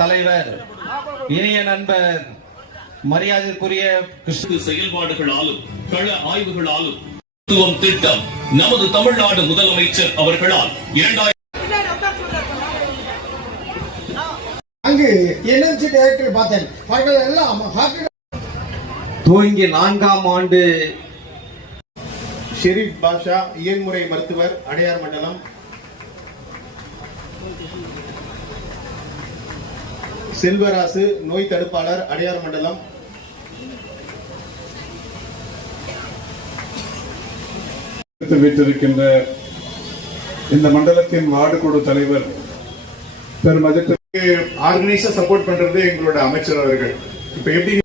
தலைவர், இனிய நண்பர், மரியாதைக்குரிய செயல்பாடுகளாலும் கள ஆய்வுகளாலும் திட்டம் நமது தமிழ்நாடு முதலமைச்சர் அவர்களால் 2000 அங்கு என்எம்சி டைரக்டர் பார்த்தேன். அவர்கள் எல்லாம் துவங்கி 4ஆம் ஆண்டு ஷெரீப் பாஷா இயன்முறை மருத்துவர், அடையார் மண்டலம். செல்வராசு நோய் தடுப்பாளர், அடையார் மண்டலம். வைத்திருக்கின்ற இந்த மண்டலத்தின் வார்டு குழு தலைவர் பெருமதிப்பிற்கு ஆர்கனைசர் சப்போர்ட் பண்றது எங்களோட அமைச்சர் அவர்கள். இப்ப எப்படி